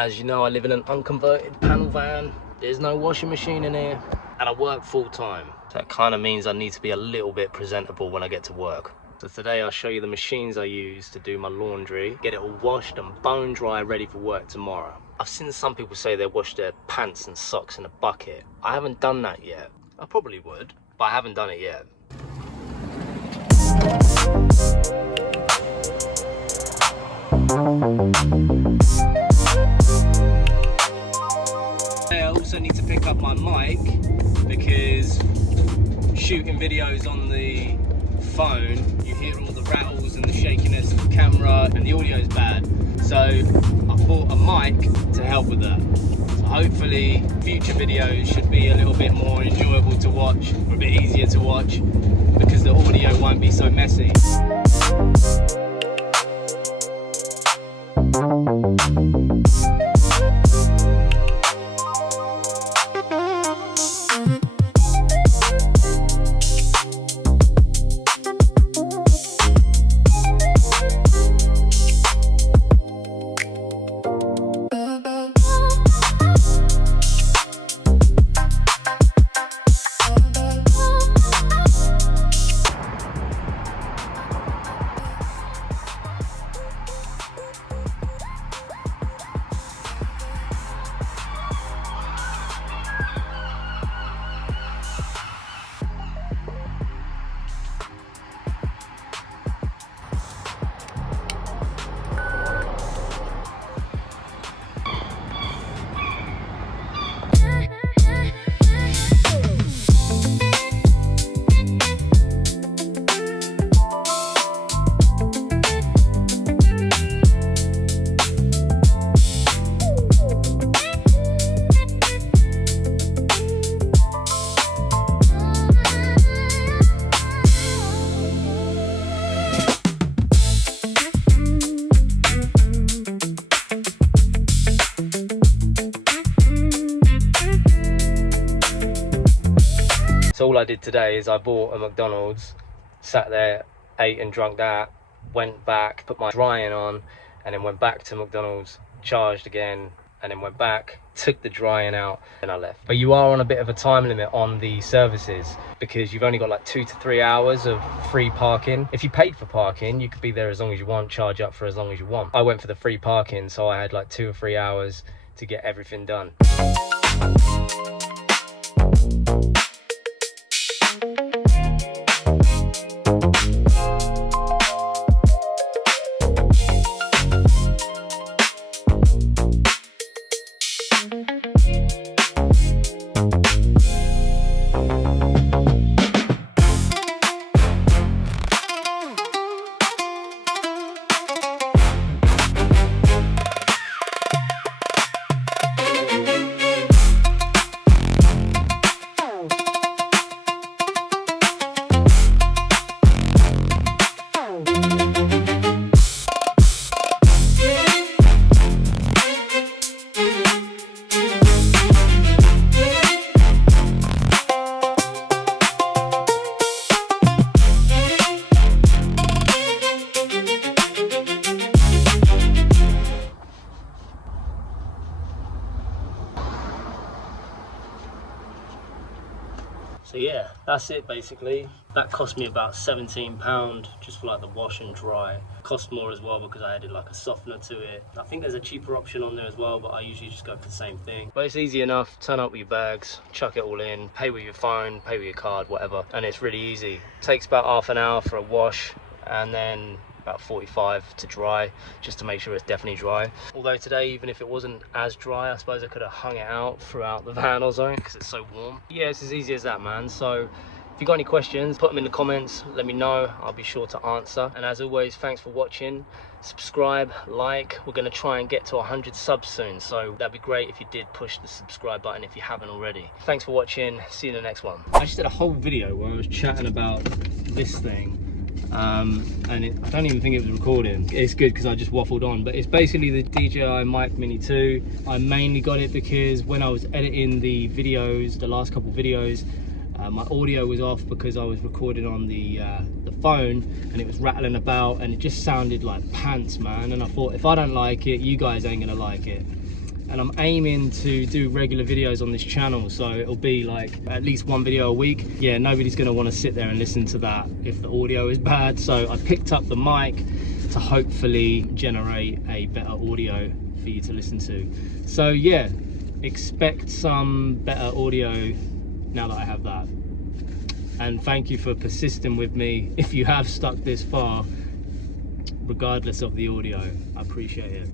As you know, I live in an unconverted panel van. There's no washing machine in here, and I work full time. So that kind of means I need to be a little bit presentable when I get to work. So today I'll show you the machines I use to do my laundry, get it all washed and bone dry, ready for work tomorrow. I've seen some people say they wash their pants and socks in a bucket. I haven't done that yet. I probably would, but I haven't done it yet. I also need to pick up my mic because shooting videos on the phone, you hear all the rattles and the shakiness of the camera and the audio is bad. So I bought a mic to help with that. So hopefully future videos should be a little bit more enjoyable to watch, or a bit easier to watch, because the audio won't be so messy. So all I did today is I bought a McDonald's, sat there, ate and drunk that, went back, put my drying on, and then went back to McDonald's, charged again, and then went back, took the drying out, and I left. But you are on a bit of a time limit on the services because you've only got like 2 to 3 hours of free parking. If you paid for parking, you could be there as long as you want, charge up for as long as you want. I went for the free parking, so I had like 2 or 3 hours to get everything done. So yeah, that's it basically. That cost me about £17 just for like the wash and dry. Cost more as well because I added like a softener to it. I think there's a cheaper option on there as well, but I usually just go for the same thing. But it's easy enough, turn up with your bags, chuck it all in, pay with your phone, pay with your card, whatever. And it's really easy. Takes about half an hour for a wash and then about 45 to dry, just to make sure it's definitely dry. Although today, even if it wasn't as dry, I suppose I could have hung it out throughout the van or something because it's so warm. Yeah, it's as easy as that, man. So if you got any questions, put them in the comments, let me know, I'll be sure to answer. And as always, thanks for watching. Subscribe, like, we're going to try and get to 100 subs soon, so that'd be great if you did push the subscribe button if you haven't already. Thanks for watching, see you in the next one. I just did a whole video where I was chatting about this thing, and I don't even think it was recording. It's good because I just waffled on, but it's basically the DJI Mic Mini 2. I mainly got it because when I was editing the videos, the last couple videos, my audio was off because I was recording on the phone and it was rattling about and it just sounded like pants, man. And I thought, if I don't like it, you guys ain't gonna like it. and I'm aiming to do regular videos on this channel, so it'll be like at least one video a week. Yeah, nobody's gonna want to sit there and listen to that if the audio is bad, so I picked up the mic to hopefully generate a better audio for you to listen to. So yeah, expect some better audio now that I have that. And thank you for persisting with me if you have stuck this far, regardless of the audio. I appreciate it.